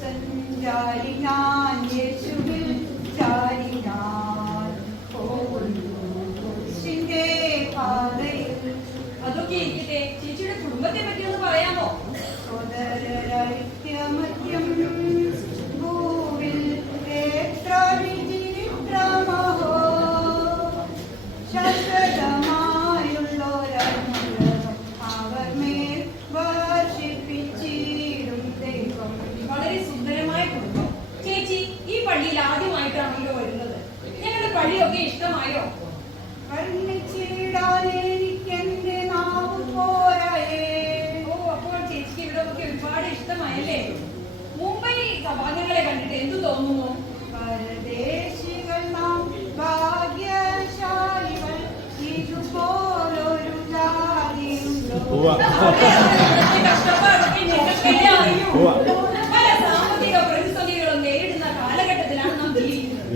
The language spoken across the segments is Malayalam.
സഞ്ചാരി ഞാൻ യേശുവിൽ ചാരി ഞാൻ പോകുന്നു കുരിശിന്റെ പാതയിൽ. അതൊക്കെ ഇരിക്കട്ടെ, ചേച്ചിയുടെ കുടുംബത്തെ പറ്റി ഒന്ന് പറയാമോ? സോദരൈക്യമത്യം ഭൂവിൽ എത്ര വിചിത്രമഹോ, ശാശ്വതമായുള്ളൊരനുഗ്രഹം അവർ മേൽ വർഷിപ്പിച്ചിടും ദൈവം. വളരെ സുന്ദരമായ കുടുംബം. ചേച്ചി ഈ പള്ളിയിൽ ആദ്യമായിട്ടാണല്ലോ വരുന്നത്. ഞങ്ങളുടെ പള്ളിയൊക്കെ ഇഷ്ടമായോ? വർണ്ണിച്ചിടാൻ എനിക്കെന്റെ നാവ് പോരായേ. ഓ, അപ്പോൾ ചേച്ചിക്ക് ഇവിടെ ഒക്കെ ഒരുപാട് ഇഷ്ടമായല്ലേ? മുംബൈ സഭാംഗങ്ങളെ കണ്ടിട്ട് എന്തു തോന്നുന്നു? പരദേശികൾ നാം ഭാഗ്യശാലികൾ, ഇതുപോലൊരു ജാതിയുണ്ടോ? കഷ്ടപ്പാടൊക്കെ ഞങ്ങൾക്കല്ലേ അറിയൂ. പല സാമ്പത്തിക പ്രതിസന്ധികളും നേരിടുന്ന കാലഘട്ടത്തിലാണ് നാം ജീവിക്കുന്നത്.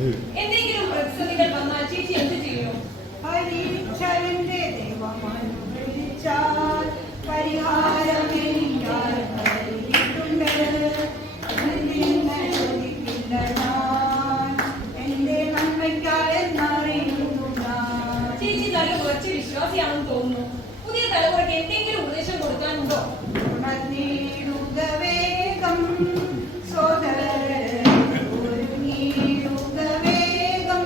എന്തെങ്കിലും പ്രതിസന്ധികൾ വന്നാൽ ചേച്ചി എന്ത് ചെയ്യും? പരീക്ഷന്റെ ദൈവം അനുഗ്രഹിച്ചാൽ പരിഹാരം എനിക്കായി നൽകിയിട്ടുണ്ട്. അതിനെ ചോദിക്കില്ല ഞാൻ, എന്റെ നന്മയ്ക്കായി എന്നറിയുന്നു ഞാൻ. ചേച്ചി നല്ല കുറച്ച് വിശ്വാസിയാണെന്ന് തോന്നുന്നു. പുതിയ തലമുറയ്ക്ക് എന്തെങ്കിലും ഉപദേശം കൊടുക്കാനുണ്ടോ? ഉണർന്നിടുക വേഗം സോദരരെ, ഒരുങ്ങിയിടുക വേഗം.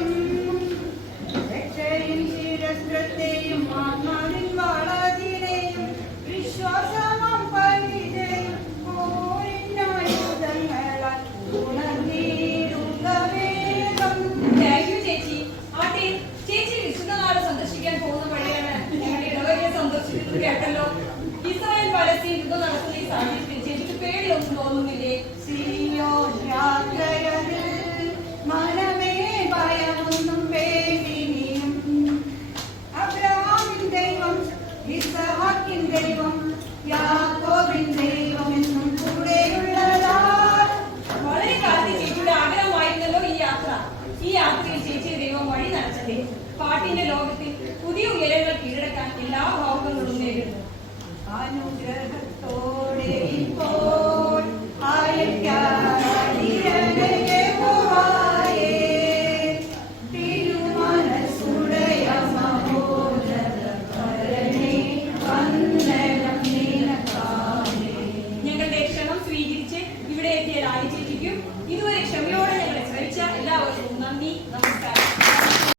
രക്ഷയും ശിരസ്ത്രത്തെയും ആത്മാവിൻ വളതിനെയും വിശ്വാസമാം പരിചയം പോരിനായുധങ്ങളാൽ ഉണർന്നിടുക വേഗം. താങ്ക് യു ചേച്ചി. ആട്ടെ, ചേച്ചി വിശുദ്ധനാട് സന്ദർശിക്കാൻ പോകുന്ന വഴിയാണ് ഞങ്ങളുടെ ഇടവകയെ സന്ദർശിക്കുന്നത് കേട്ടല്ലോ. ഇസ്രായേൽ പലസ്തീൻ യുദ്ധം നടക്കുന്ന ഈ സാഹചര്യത്തിൽ ചേച്ചിക്ക് പേടിയൊന്നും തോന്നുന്നില്ലേ? സിയോൻ യാത്രയതിൽ മനമേ ഭയമൊന്നും പേടിനിയും. അബ്രഹാമിൻ ദൈവം, ഇസ്ഹാക്കിൻ ദൈവം, യാക്കോബിൻ ദൈവം എന്നും കൂടെയുള്ളതാൽ. വളരെ കാലത്ത് ചേച്ചിയുടെ ആഗ്രഹമായിരുന്നല്ലോ ഈ യാത്ര. ഈ യാത്രയിൽ ചേച്ചിയെ ദൈവം വഴി നടത്തട്ടെ. പാട്ടിന്റെ ലോകത്ത്